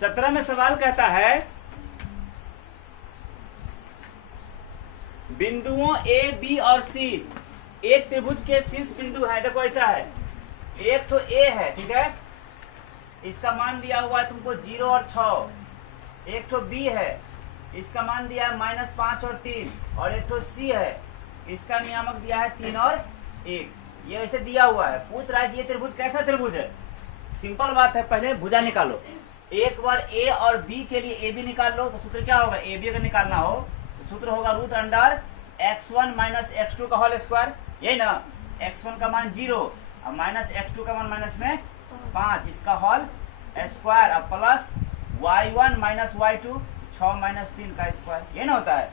17 में सवाल कहता है बिंदुओं ए बी और सी एक त्रिभुज के शीर्ष बिंदु है। देखो ऐसा है, एक तो ए है, ठीक है, इसका मान दिया हुआ है तुमको 0 और 6। एक तो बी है, इसका मान दिया है -5 और 3। और एक तो सी है, इसका नियामक दिया है 3 और 1। ये ऐसे दिया हुआ है। पूछ रहा है कि ये त्रिभुज कैसा त्रिभुज है। सिंपल बात है, पहले भुजा निकालो। एक बार ए और बी के लिए ए बी निकाल लो तो सूत्र क्या होगा, ए बी अगर निकालना हो तो सूत्र होगा √(x1 - x2) का होल स्क्वायर, यही ना। x1 का मान 0 और -x2 का मान माइनस में 5, इसका होल स्क्वायर, और प्लस y1 - y2 6 - 3 का स्क्वायर, ये ना होता है।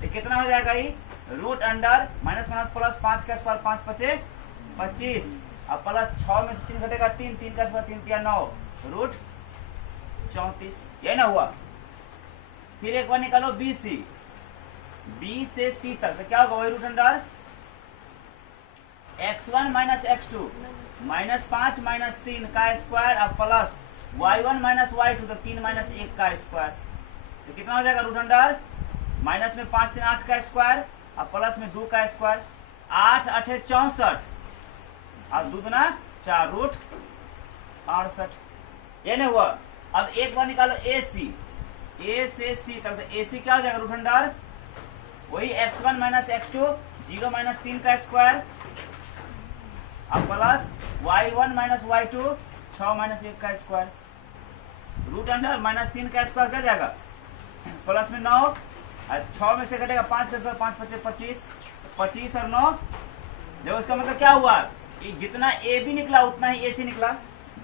तो कितना हो जाएगा ये √(-) का स्क्वायर 5 × 5 = 25, और प्लस 6 में से 3 घटेगा 3, 3 का स्क्वायर 3 × 9 √34, यही ना हुआ। फिर एक बार निकालो बी सी, बी से सी तक तो क्या होगा, वही √(x1 - x2) -5 - 3 का स्क्वायर, और प्लस y1 - y2 तो 3 - 1 का स्क्वायर। तो कितना हो जाएगा माइनस में 5 3 8 का स्क्वायर, और प्लस में 2 का स्क्वायर, 8 8 64, और 2 दूना 4 √68, ये नहीं हुआ। अब एक बार निकालो ए सी, ए से सी तक तो ए सी क्या हो जाएगा वही x1 - x2 0 - 3 का स्क्वायर, और प्लस y1 - y2 6 - 1 का स्क्वायर, √(-3 का स्क्वायर क्या जाएगा प्लस में 9, और 6 में से घटेगा 5 का स्क्वायर 5 × 5 = 25, 25 और 9। देखो इसका मतलब क्या हुआ, ये जितना ए बी निकला उतना ही ए सी निकला।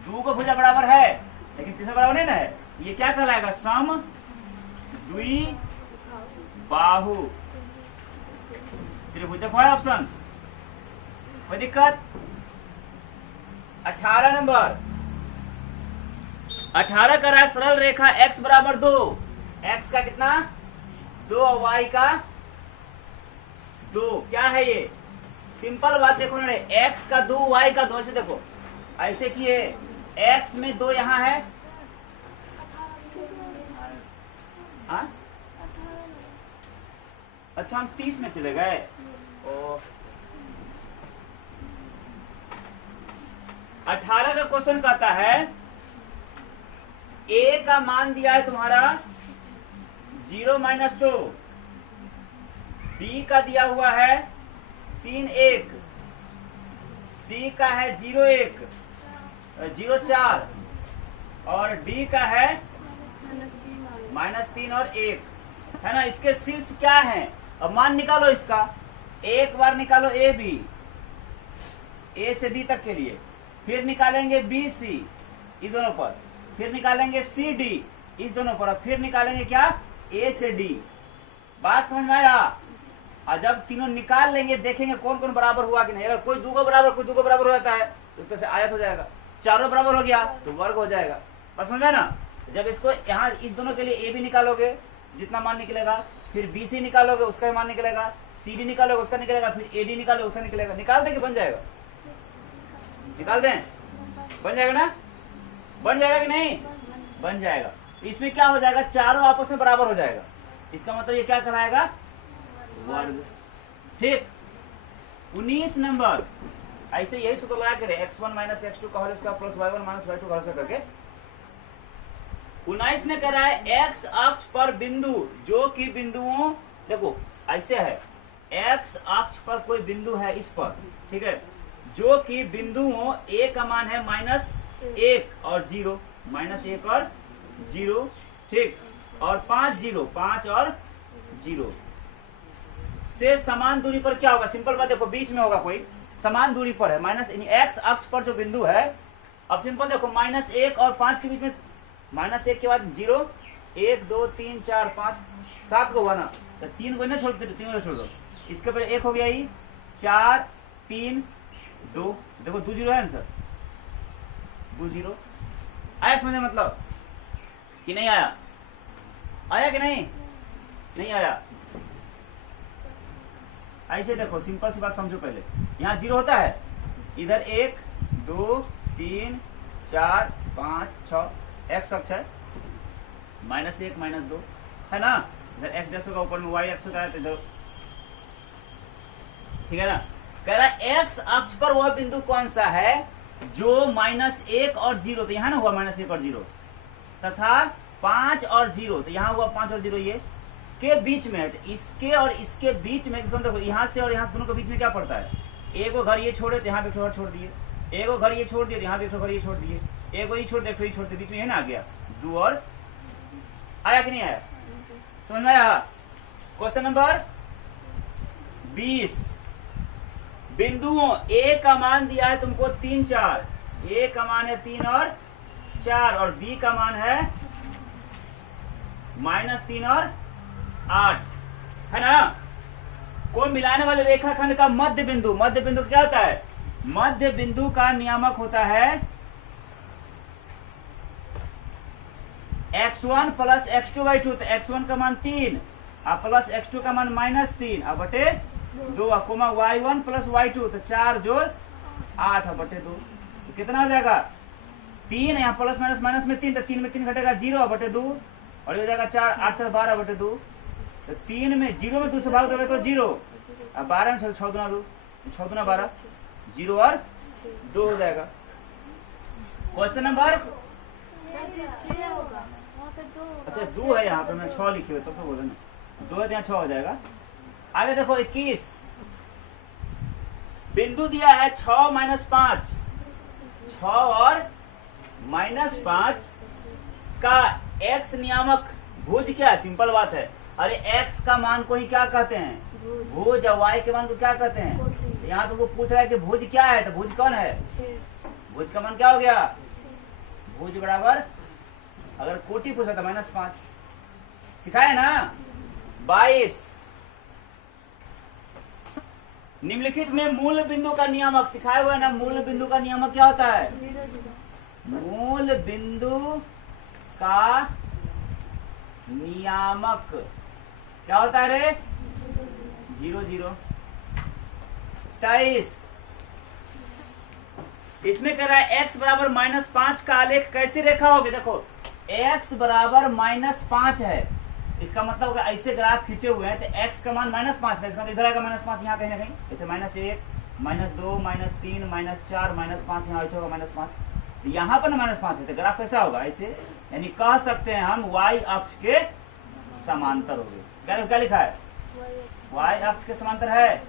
2 को भुजा बराबर है लेकिन तीसरा बराबर नहीं ना है। ये क्या कहलाएगा, सम द्विबाहु त्रिभुज। देखो है ऑप्शन, कोई दिक्कत। 18 नंबर, 18 का रहा सरल रेखा x = 2, x का कितना 2 और y का 2। क्या है ये, सिंपल बात देखो ना, x का 2 y का 2, ऐसे देखो, ऐसे किए, x में 2 यहाँ है, हाँ? अच्छा हम 30 में चले गए। 18 का क्वेश्चन कहता है a का मान दिया है तुम्हारा 0 - 2, b का दिया हुआ है 3 1, c का है 0 1 0 4, और d का है -3 और 1, है ना। इसके शीर्ष क्या है, अब मान निकालो इसका। एक बार निकालो ए बी, ए से बी तक के लिए, फिर निकालेंगे बी सी इस दोनों पर, फिर निकालेंगे सी डी इस दोनों पर, और फिर निकालेंगे क्या ए से डी। बात समझ में आया। और जब तीनों निकाल लेंगे देखेंगे कौन कौन बराबर हुआ कि नहीं। अगर कोई 2 को बराबर कोई 2 को बराबर हो जाता है तो उत्तर से आयत हो जाएगा, चारों बराबर हो गया तो वर्ग हो जाएगा। बस समझ में ना। जब इसको यहाँ इस दोनों के लिए ए बी निकालोगे जितना मान निकलेगा, फिर बी सी निकालोगे उसका मान निकलेगा, सी डी निकालोगे उसका निकलेगा, फिर ए डी निकालोगे उसका निकलेगा। निकाल देंगे बन जाएगा, निकाल दें बन जाएगा ना, बन जाएगा कि नहीं, बन जाएगा। इसमें क्या हो जाएगा, चारों आपस में बराबर हो जाएगा। इसका मतलब ये क्या कराएगा, वर्ग। ठीक। 19 नंबर, ऐसे यही सूत्र लगा के x1 - x2 का whole square plus y1 - y2 का होल स्क्वायर करके। 19 में कह रहा है x अक्ष पर बिंदु जो कि बिंदुओं, देखो ऐसे है, x अक्ष पर कोई बिंदु है इस पर, ठीक है, जो कि बिंदुओं a का मान है -1 और 0, -1 और 0, ठीक, और 5 0, 5 और 0 से समान दूरी पर क्या होगा। सिंपल बात देखो, बीच में होगा कोई, समान दूरी पर है, माइनस x अक्ष पर जो बिंदु है। अब सिंपल देखो, -1 और 5 के बीच में, -1 के बाद 0, 1 2 3 4 5 7 को हुआ ना, तो 3 को ना छोड़ दो, 3 को छोड़ दो, इसके पहले 1 हो गया, ही 4 3 2, देखो 2 0 है आंसर, 2 0 आया समझ में, मतलब कि नहीं आया, आया कि नहीं, नहीं आया। ऐसे देखो, सिंपल सी बात समझो, पहले यहाँ 0 होता है, इधर 1 2 3 4 5 6 x अक्ष है, -1 -2 है ना। इधर x डैश होगा, ऊपर में y अक्ष होता है, तो इधर ठीक है ना। कह रहा है x अक्ष पर वह बिंदु कौन सा है जो -1 और 0, तो यहाँ ना हुआ -1 और 0, तथा 5 और 0, तो यहाँ हुआ 5 और 0, ये के बीच में है। तो इसके और इसके बीच में, इसको देखो यहाँ से और यहाँ दोनों के बीच में क्या पड़ता है, एक घर ये छोड़े तो यहाँ पे घर छोड़ दिए, एक घर ये छोड़ दिए तो यहाँ पे घर ये छोड़ दिए, एक ये छोड़ दिए छोड़ दिए, बीच में है ना आ गया 2 और आया कि नहीं आया, समझ में आया। क्वेश्चन नंबर 20, बिंदुओं ए का मान दिया है तुमको 3 4, ए का मान है 3 और 4 और बी का मान है -3 और 8 है ना। को मिलाने वाले रेखाखंड का मध्य बिंदु, मध्य बिंदु क्या होता है, मध्य बिंदु का नियामक होता है x1 प्लस x2/2, तो x1 का मान 3 और प्लस x2 का मान -3 और बटे 2, कोमा y1 प्लस y2, तो 4 जोड़ 8 और बटे 2, तो कितना हो जाएगा 3, यहाँ प्लस माइनस माइनस में 3, तो 3 में 3 घटेगा 0 और बटे 2, और ये हो जाएगा 4, 8 से 12 बटे 2, तो 3 में 0 में 2 से भाग दोगे तो 0 और 12 में 6 दूना 2, 6 दूना 12, 0 और 2 हो जाएगा। क्वेश्चन नंबर, अच्छा 2 है यहाँ पे, मैं 6 लिखी हुई तो बोले ना 2 है तो यहाँ 6 हो जाएगा। आगे देखो 21, बिंदु दिया है 6 - 5, 6 और -5 का x नियामक भुज क्या है, सिंपल बात है। अरे x का मान को ही क्या कहते हैं, भुज, और y के मान को क्या कहते हैं। यहाँ तुमको पूछ रहा है कि भुज क्या है, तो भुज कौन है, भुज का मान क्या हो गया, भुज बराबर, अगर कोटि पूछा था -5, सिखाया ना। 22, निम्नलिखित में मूल बिंदु का नियामक सिखाया हुआ है ना, मूल बिंदु का नियामक क्या होता है, मूल बिंदु का नियामक क्या होता है रे, 0 0। 23, इसमें कह रहा है x बराबर -5 का आलेख कैसी रेखा होगी, देखो x बराबर -5 है, इसका मतलब होगा ऐसे ग्राफ खींचे हुए हैं तो x का मान -5 है, इसका मतलब इधर आएगा -5 यहाँ कहीं ना कहीं, जैसे -1 -2 -3 -4 -5 यहाँ ऐसे होगा -5, तो यहाँ पर -5 है तो ग्राफ कैसा होगा ऐसे, यानी कह सकते हैं हम y अक्ष के समांतर होगी। क्या लिखा है, y अक्ष के समांतर है,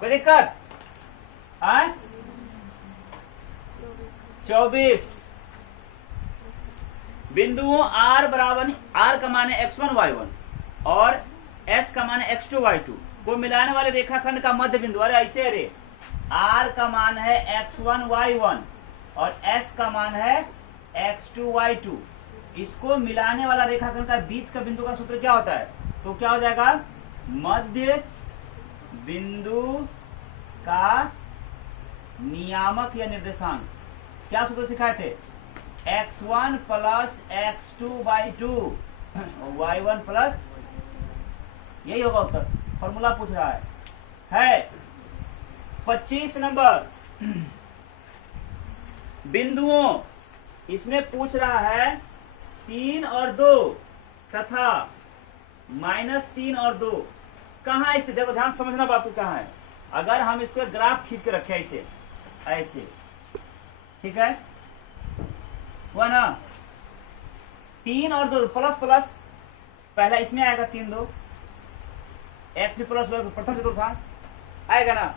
कोई दिक्कत है। 24, बिंदुओं r बराबर, r का मान है x1 y1 और s का मान है x2 y2 को मिलाने वाले रेखाखंड का मध्य बिंदु, अरे ऐसे, अरे r का मान है x1 y1 और s का मान है x2 y2, इसको मिलाने वाला रेखाखंड का बीच का बिंदु का सूत्र क्या होता है, तो क्या हो जाएगा, मध्य बिंदु का नियामक या निर्देशांक। क्या सूत्र सिखाए थे, x1 plus x2/2 y1 plus, यही होगा उत्तर, फॉर्मूला पूछ रहा है। 25 नंबर, बिंदुओं, इसमें पूछ रहा है 3 और 2 तथा -3 और 2 कहाँ स्थित, देखो ध्यान समझना बात को कहाँ है। अगर हम इसको एक ग्राफ खींच के रखे ऐसे ऐसे, ठीक है, हुआ ना, 3 और 2 प्लस प्लस, पहला इसमें आएगा 3 2, x भी प्लस प्रथम चतुर्थांश आएगा ना,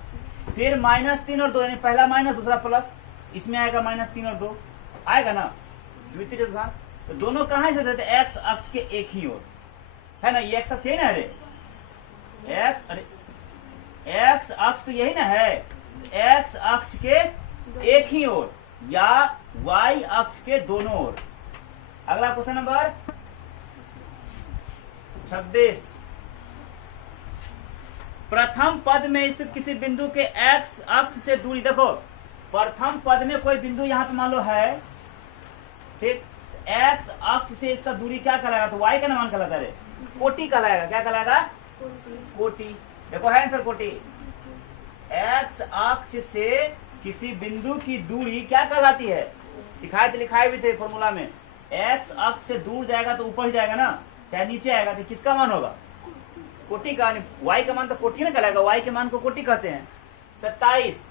फिर -3 और 2, यानी पहला माइनस दूसरा प्लस, इसमें आएगा -3 और 2 आएगा ना, द्वितीय चतुर्थांश। तो दोनों कहाँ से देते, x अक्ष के एक ही ओर है ना, ये x अक्ष है ना, अरे x, अरे x अक्ष तो यही ना है, x अक्ष के एक ही ओर या y अक्ष के दोनों ओर। अगला क्वेश्चन नंबर 26, प्रथम पद में स्थित किसी बिंदु के x अक्ष से दूरी, देखो प्रथम पद में कोई बिंदु यहाँ पे मान लो है, ठीक, x अक्ष से इसका दूरी क्या कहलाएगा, तो y का मान कहलाता है, कोटि कहलाएगा, क्या कहलाएगा, कोटि। देखो है आंसर, कोटि। x अक्ष से किसी बिंदु की दूरी क्या कहलाती है, सिखाए थे, लिखाए भी थे फॉर्मूला में। एक्स अक्ष से दूर जाएगा तो ऊपर ही जाएगा ना, चाहे नीचे आएगा तो किसका मान होगा? कोटि का। वाई का मान तो कोटि ना कहलाएगा, वाई के मान को कोटि कहते हैं। 27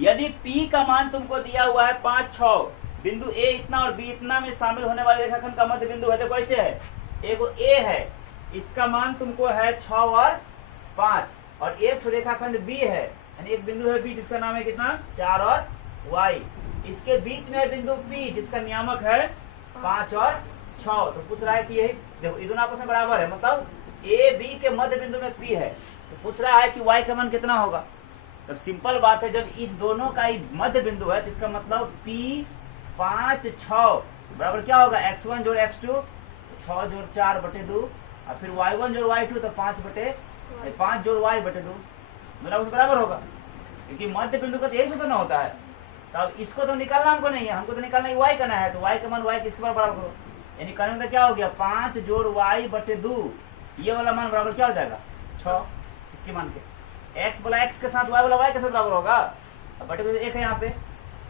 यदि P का मान तुमको दिया हुआ है 5, 6, बिंदु A इतना और B इतना में शामिल होने वाले रेखाखंड का मध्य बिंदु है, तो कैसे है? एक A है, इसका मान तुमको है 6 और 5, और एक रेखाखंड B है, यानी एक बिंदु है B जिसका नाम है कितना? 4 और Y। इसके बीच में है बिंदु P जिसका नियामक है 5 और 6। तो पूछ रहा है कि यही देखो, ये दोनों आपस में बराबर है, मतलब A B के मध्य बिंदु में P है, तो पूछ रहा है कि Y का मान कितना होगा। तो सिंपल बात है, जब इस दोनों का ही मध्य बिंदु है तो इसका मतलब P 5, 6 बराबर क्या होगा? x1 जोड़ x2 6 जोड़ 4/2, और फिर y1 जोड़ y2 तो 5 जोड़ y/2, दोनों बराबर होगा, क्योंकि मध्य बिंदु का यही सूत्र ना होता है। तब इसको तो निकालना हमको नहीं है, हमको तो निकालना y करना है, तो y का मान y किसके बराबर करो, यानी करने में क्या हो गया? 5 जोड़ y/2, ये वाला मान बराबर क्या हो जाएगा? 6। इसके मान के x वाला x के साथ y वाला y के साथ बराबर होगा। अब बटे तो एक है यहाँ पे,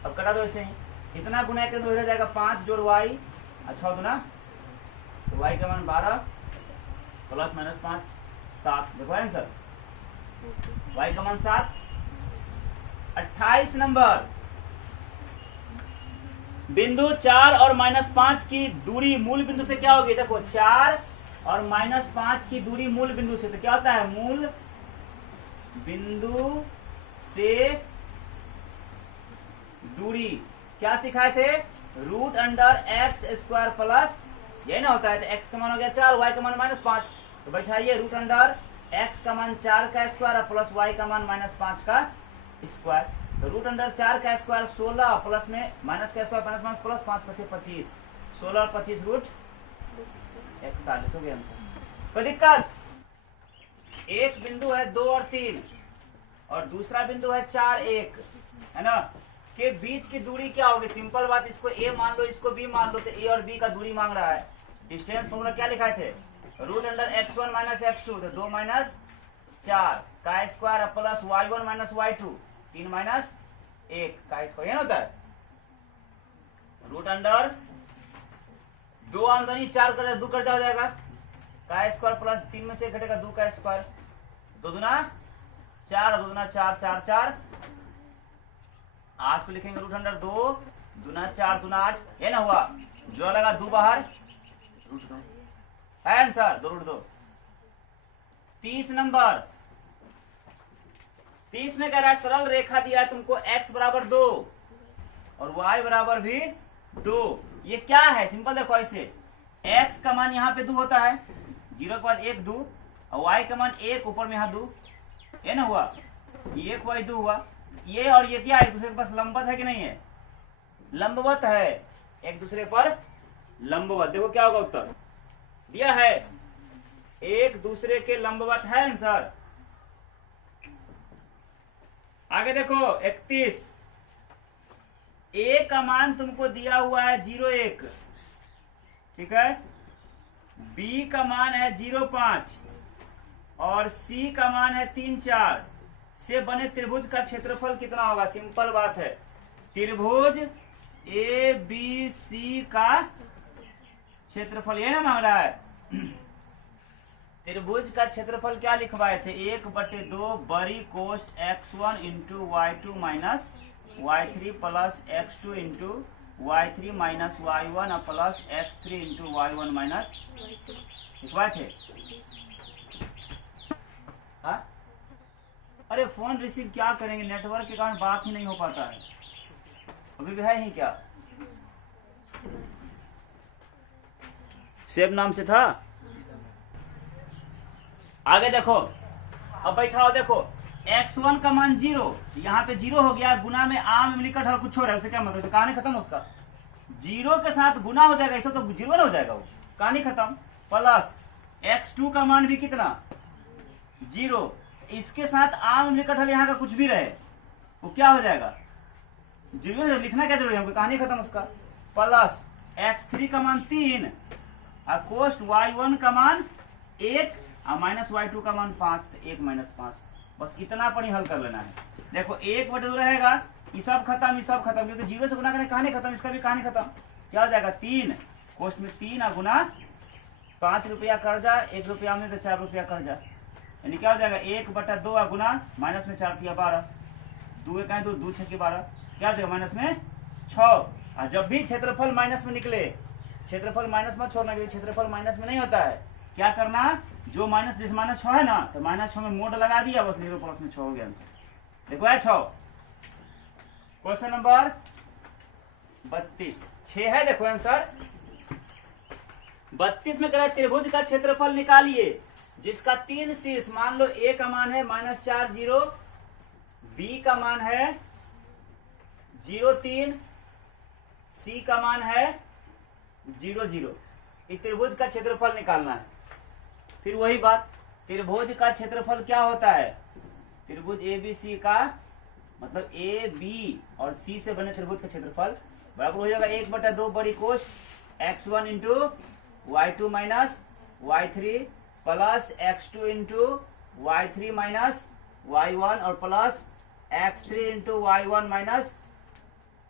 अब कटा दो ऐसे ही, इतना गुना करें तो हो जाएगा 5 जोड़ y और 6 गुना, तो y का मान 12 प्लस माइनस 5 7। देखो आंसर, y का मान 7। 28 नंबर, बिंदु 4 और -5 की दूरी मूल बिंदु से क्या होगी? देखो 4 और -5 की दूरी मूल बिंदु से, तो क्या होता है? मूल बिंदु से दूरी क्या सिखाए थे? √x² प्लस, यही ना होता है। तो x का मान हो गया 4, y का मान -5, तो बैठाइए √x का मान 4 का स्क्वायर प्लस y का मान -5 का स्क्वायर, तो √4 का स्क्वायर 16 प्लस में माइनस का स्क्वायर -5 प्लस 5 × 25, 16 और 25 √41 हो गया आंसर। कोई दिक्कत? एक बिंदु है 2 और 3 और दूसरा बिंदु है 4, 1, है ना, के बीच की दूरी क्या होगी? सिंपल बात, इसको a मान लो, इसको b मान लो, तो a और b का दूरी मांग रहा है। डिस्टेंस फॉर्मूला क्या लिखाए थे? √x1 - x2, तो 2 - 4 का स्क्वायर प्लस y1 - y2, 3 - 1 का स्क्वायर, ये होता है। √2 आमदनी 4 कर 2 कर हो जाएगा, का स्क्वायर प्लस 3 में से घटेगा 2 का स्क्वायर, 2 दूना 4 और 2 दूना 4, 4 4 8 को लिखेंगे √2 दूना 4 दूना 8, ये ना हुआ, जो लगा 2 बाहर √2 है आंसर, 2√2। 30 नंबर, 30 में कह रहा है सरल रेखा दिया है तुमको, x बराबर 2 और y बराबर भी 2। ये क्या है? सिंपल देखो ऐसे, x का मान यहाँ पे 2 होता है, 0 के बाद 1 2, और y का मान 1 ऊपर में यहाँ 2, ये ना हुआ, 1 y 2 हुआ। ये और ये क्या है? एक दूसरे के पास लंबवत है कि नहीं है? लंबवत है, एक दूसरे पर लंबवत। देखो क्या होगा उत्तर दिया है, एक दूसरे के लंबवत है आंसर। आगे देखो 31, a का मान तुमको दिया हुआ है 0,1, ठीक है, b का मान है 0,5 और c का मान है 3,4 से बने त्रिभुज का क्षेत्रफल कितना होगा? सिंपल बात है, त्रिभुज ABC का क्षेत्रफल, ये ना मांग रहा है। त्रिभुज का क्षेत्रफल क्या लिखवाए थे? 1/2 बड़ी कोष्ठ x1 × y2 - y3 plus x2 × y3 - y1 plus x3 × y1 - लिखवाए थे। हाँ, अरे फोन रिसीव क्या करेंगे, नेटवर्क के कारण बात ही नहीं हो पाता है, अभी भी है ही क्या? सेब नाम से था। आगे देखो, अब बैठाओ, देखो x1 का मान 0, यहाँ पे 0 हो गया, गुना में आम इमली कटहल कुछ हो रहा है, उससे क्या मतलब? कहानी खत्म उसका, 0 के साथ गुना हो जाएगा, ऐसा तो 0 ना हो जाएगा, वो कहानी खत्म। प्लस x2 का मान भी कितना? 0, इसके साथ आम इमली कटहल यहाँ का कुछ भी रहे, वो क्या हो जाएगा? 0। लिखना क्या जरूरी है? कहानी खत्म उसका। प्लस x3 का मान 3 और कोष्ठ y1 का मान 1 और माइनस y2 का मान 5, तो 1 - 5, बस इतना पर ही हल कर लेना है। देखो 1/2 रहेगा, ये सब खत्म, ये सब खत्म, क्योंकि 0 से गुना करने कहानी खत्म, इसका भी कहानी खत्म। क्या हो जाएगा 3 कोष्ट में 3 और गुना 5 रुपया कर्जा, 1 रुपया में तो 4 रुपया कर्जा, यानी क्या हो जाएगा 1/2 और गुना माइनस में 4 रुपया 12, 2 कहें तो 2 6 12, क्या हो जाएगा माइनस में 6। और जब भी क्षेत्रफल माइनस में निकले, क्षेत्रफल माइनस में छोड़ना, क्योंकि क्षेत्रफल माइनस में नहीं होता है। क्या करना, जो माइनस, जैसे -6 है ना, तो -6 में मोड लगा दिया, बस नहीं तो प्लस में 6 हो गया आंसर। देखो है 6। क्वेश्चन नंबर 32 6 है, देखो आंसर 32 में कह रहा है त्रिभुज का क्षेत्रफल निकालिए जिसका 3 शीर्ष, मान लो ए का मान है -4 0, बी का मान है 0 3, सी का मान है 0 0। इस त्रिभुज का क्षेत्रफल निकालना है। फिर वही बात, त्रिभुज का क्षेत्रफल क्या होता है, त्रिभुज ए बी सी का मतलब ए बी और सी से बने त्रिभुज का क्षेत्रफल बराबर हो जाएगा 1/2 बड़ी कोष्ट x1 into y2 minus y3 plus x2 into y3 minus y1 और plus x3 into y1 minus,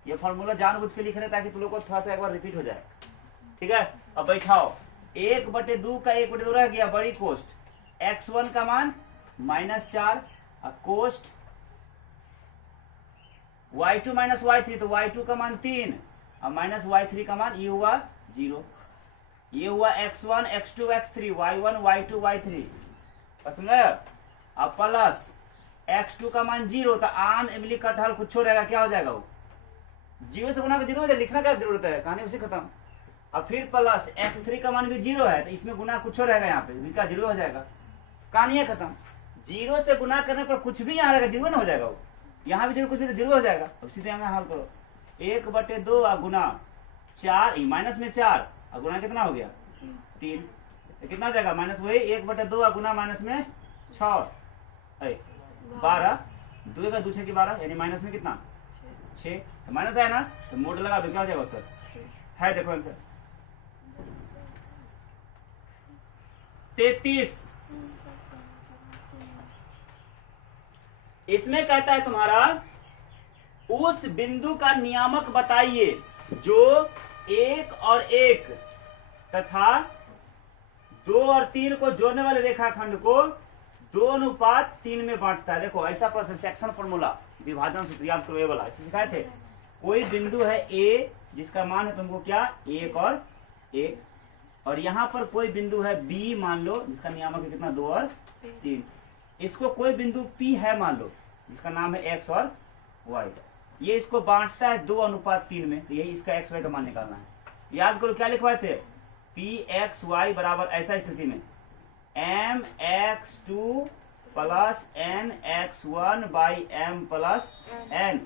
ये फॉर्मूला जानबूझ के लिख रहे ताकि तुम लोग को थोड़ा सा एक बार रिपीट हो जाए। ठीक है, अब बैठाओ 1/2 का 1/2 रह गया बड़ी कोष्ट, x1 का मान -4 और कोष्ट y2 माइनस y3, तो y2 का मान 3 और माइनस y3 का मान ये हुआ 0, ये हुआ x1 x2 x3 y1 y2 y3, समझे। अब प्लस x2 का मान 0, तो आम इमली कटहल कुछ रहेगा, क्या हो जाएगा वो 0 से गुना का 0 हो जाए, लिखना क्या जरूरत है, कहानी उसी खत्म। अब फिर प्लस x3 का मान भी 0 है, तो इसमें गुना कुछ रहेगा, यहाँ पे इनका 0 हो जाएगा, कहानी खत्म। 0 से गुना करने पर कुछ भी यहाँ रहेगा 0 ना हो जाएगा, वो यहाँ भी 0 कुछ भी तो 0 हो जाएगा। अब सीधे यहाँ हल करो 1/2 और गुना 4 माइनस में 4 और गुना कितना हो गया 3, तो कितना हो जाएगा माइनस वही 1/2 और गुना माइनस में 6 12, 2 का 2 6 की 12, यानी माइनस में कितना 6, तो माइनस है ना, तो मोड लगा दो, क्या हो जाएगा उत्तर है, देखो आंसर 33। इसमें कहता है तुम्हारा उस बिंदु का नियामक बताइए जो 1 और 1 तथा 2 और 3 को जोड़ने वाले रेखाखंड को 2:3 में बांटता है। देखो ऐसा प्रश्न, सेक्शन फॉर्मूला, विभाजन सूत्र याद करो, ये वाला ऐसे सिखाए थे। कोई बिंदु है A जिसका मान है तुमको क्या 1 और 1, और यहाँ पर कोई बिंदु है B मान लो जिसका नियामक है कितना 2 और 3। इसको कोई बिंदु P है मान लो जिसका नाम है x और y, ये इसको बांटता है 2:3 में, तो यही इसका x y का मान निकालना है। याद करो क्या लिखवाए थे, Pxy बराबर ऐसा स्थिति में mx2 plus nx1 by m plus n,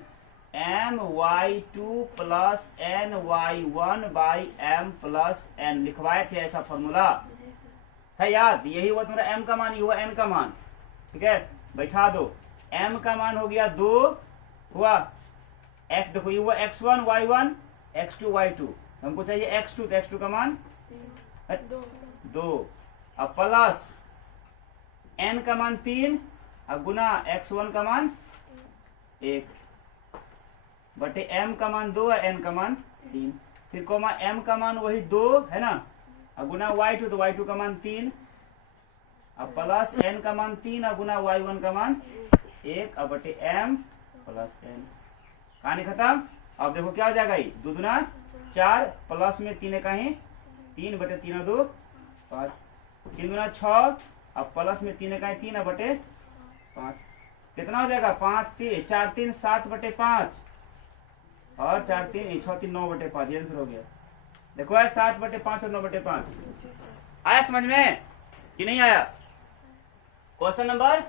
my2 plus ny1 by m plus n लिखवाए थे, ऐसा फॉर्मूला है याद। यही हुआ तुम्हारा m का मान, ये हुआ n का मान। ठीक है, बैठा दो, m का मान हो गया 2 हुआ x, देखो ये हुआ x1 y1 x2 y2, हमको चाहिए x2, तो x2 का मान 2, अब प्लस n का मान 3 और गुना x1 का मान 1 बटे m का मान 2 है, n का मान 3, फिर कोमा m का मान वही 2 है ना, और गुना y2, तो y2 का मान 3, अब प्लस n का मान 3 और गुना y1 का मान 1 और बटे m प्लस n, कहानी खत्म। अब देखो क्या हो जाएगा, ये 2 दूना 4 प्लस में 3 कहीं 3 बटे 3 2 5, 3 दूना 6 अब प्लस में 3 कहीं 3 बटे 5, कितना हो जाएगा 5 3 4 3 7 बटे 5 और 4 3 6 3 9 बटे 5, ये आंसर हो गया। देखो है 7 बटे 5 और 9 बटे 5, आया समझ में कि नहीं आया। क्वेश्चन नंबर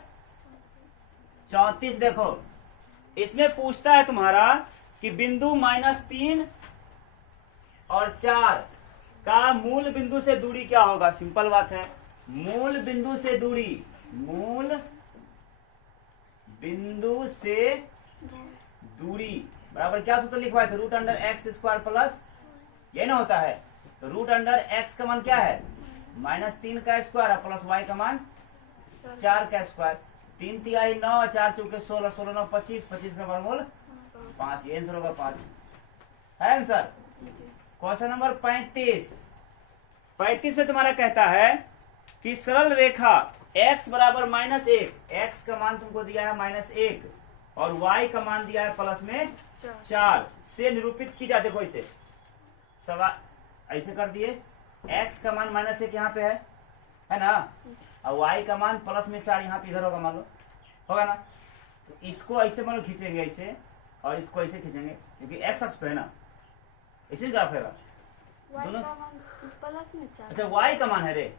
34 देखो, इसमें पूछता है तुम्हारा कि बिंदु -3 और 4 का मूल बिंदु से दूरी क्या होगा। सिंपल बात है, मूल बिंदु से दूरी, मूल बिंदु से दूरी बराबर क्या सूत्र लिखवाए थे, √x² प्लस, ये ना होता है, तो √x का मान क्या है -3 का स्क्वायर प्लस y का मान 4 का स्क्वायर, 3 तिहाई 9 4 चौके 16 16 9 25 25 का वर्गमूल 5, ये आंसर होगा 5 है आंसर। क्वेश्चन नंबर 35 में तुम्हारा कहता है कि सरल रेखा x बराबर -1, x का मान तुमको दिया है -1 और y का मान दिया है प्लस में 4 से निरूपित की जाती। देखो इसे सवाल ऐसे कर दिए, x का मान -1 यहाँ पे है ना, और y का मान प्लस में 4 यहाँ पे इधर होगा, मान लो होगा ना। तो इसको ऐसे मान लो खींचेंगे ऐसे, और इसको ऐसे खींचेंगे क्योंकि x अक्ष पे है ना, इसी ग्राफ है दोनों। प्लस में 4। अच्छा y का मान है रे,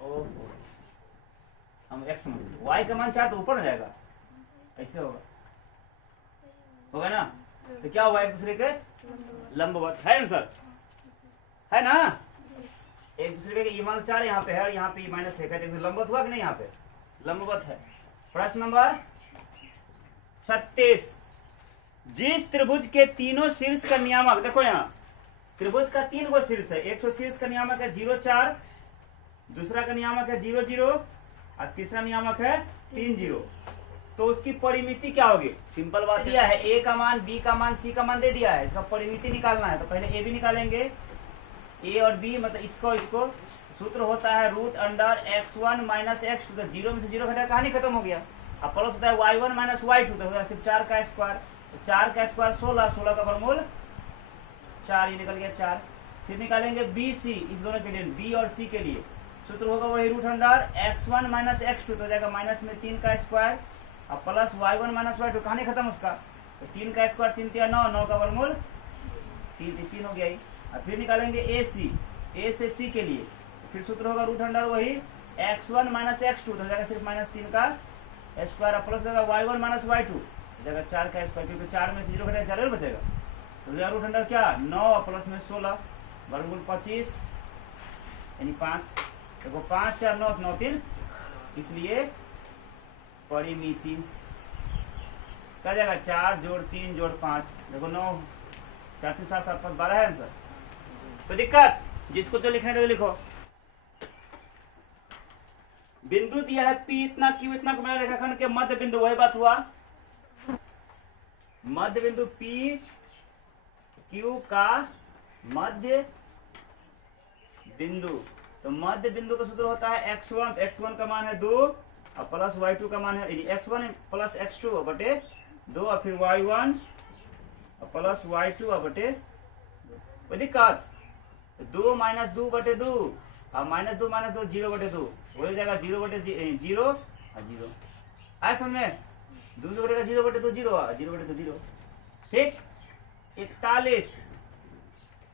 ओहो हम x समझ, y का मान 4 तो ऊपर हो जाएगा, ऐसे होगा ना। तो क्या हुआ, एक दूसरे के लंबवत है आंसर, है ना। एक दूसरे के ये मान 4 यहाँ पे है और यहाँ पे -1 है, देखो लंबवत हुआ कि नहीं, यहाँ पे लंबवत है। प्रश्न नंबर 36, जिस त्रिभुज के तीनों शीर्ष का नियामक, देखो यहाँ त्रिभुज का 3 गो शीर्ष है, एक तो शीर्ष का नियामक है 0, 4, दूसरा का नियामक है 0, 0 और तीसरा नियामक है 3, 0। तो उसकी परिमिति क्या होगी, सिंपल बात दिया है, a का मान, b का मान, c का मान दे दिया है, इसका परिमिति निकालना है। तो पहले a भी निकालेंगे, a और b मतलब इसको सूत्र होता है √(x1 - x2), तो 0 में से 0 घटा कहानी खत्म हो गया। अब प्लस होता है y1 - y2, तो होता है सिर्फ 4 का स्क्वायर, 4 का स्क्वायर 16, 16 का वर्गमूल 4, ये निकल गया 4। फिर निकालेंगे bc, इस दोनों के लिए b और c के लिए सूत्र होगा वही √(x1 - x2), तो हो जाएगा माइनस में 3 का स्क्वायर और प्लस y1 - y2, कहानी खत्म उसका। तो 3 का स्क्वायर 3 × 9, 9 का वर्गमूल 3 हो गया ही। और फिर निकालेंगे ac, a से c के लिए फिर सूत्र होगा √अंडर वही x1 - x2, तो हो जाएगा सिर्फ -3 का स्क्वायर और प्लस होगा y1 - y2, हो जाएगा 4 का स्क्वायर, क्योंकि 4 में से 0 घटाया 4 बचेगा। तो √अंडर क्या 9 और प्लस में 16 वर्गमूल 25 यानी 5। देखो 5, 4, 9, 9, 3, इसलिए परिमिति क्या जाएगा 4 + 3 + 5, देखो 9, 4, 3, 7, 7, 5, 12 है आंसर। तो दिक्कत जिसको जो लिखने दो लिखो। बिंदु दिया है P इतना, Q इतना को मेरा रेखाखंड के मध्य बिंदु, वही बात हुआ मध्य बिंदु P Q का मध्य बिंदु। तो मध्य बिंदु का सूत्र होता है x1, x1 का मान है 2 और प्लस y2 का मान है x1 + x2 बटे 2 और फिर y1 और प्लस y2 बटे, कोई दिक्कत 2 - 2 बटे 2 और -2 - 2 0 बटे 2 हो जाएगा 0 बटे 0 और 0। आए समझ में, 2 बटेगा 0 बटे 2 0 और 0 बटे 2 0। ठीक। 41,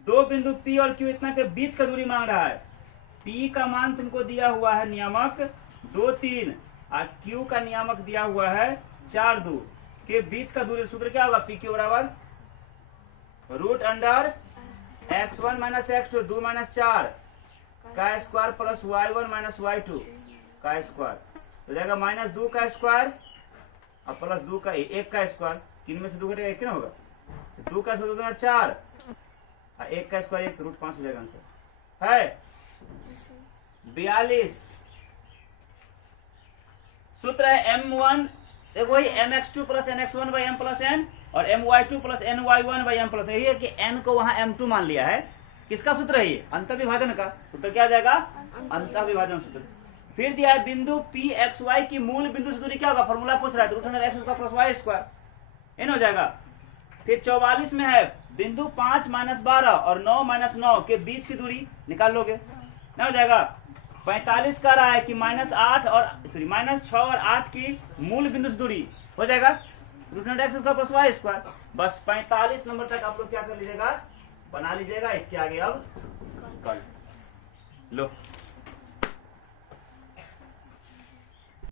दो बिंदु P और Q इतना के बीच का दूरी मांग रहा है। P का मान तुमको दिया हुआ है नियामक 2, 3 और Q का नियामक दिया हुआ है 4, 2 के बीच का दूरी। सूत्र क्या होगा, PQ बराबर √अंडर x1 - x2 2 - 4 का स्क्वायर प्लस y1 - y2 का स्क्वायर, हो जाएगा -2 का स्क्वायर और प्लस 2 का 1 का स्क्वायर, 3 में से 2 घटेगा 1 ना होगा, 2 का स्क्वायर 2 × 4 और 1 का स्क्वायर 1, तो √5 हो जाएगा आंसर है। 42, सूत्र है m1, देखो वही mx2 + nx1 / m + n और my2 + ny1 / m +n। यही है कि n को वहां m2 मान लिया है। किसका सूत्र है ये, अंतःविभाजन का सूत्र। क्या आ जाएगा, अंतःविभाजन सूत्र। फिर दिया है बिंदु p x y की मूल बिंदु से दूरी क्या होगा, फॉर्मूला पूछ रहा है, √x² + y², इन हो जाएगा। फिर 44 में है बिंदु 5 - 12 और 9 - 9 के बीच की दूरी निकाल लोगे ना, हो जाएगा। 45 का रहा है कि -6 और 8 की मूल बिंदु से दूरी हो जाएगा √x² + y²। बस 45 नंबर तक आप लोग क्या कर लीजिएगा, बना लीजिएगा। इसके आगे अब कर लो।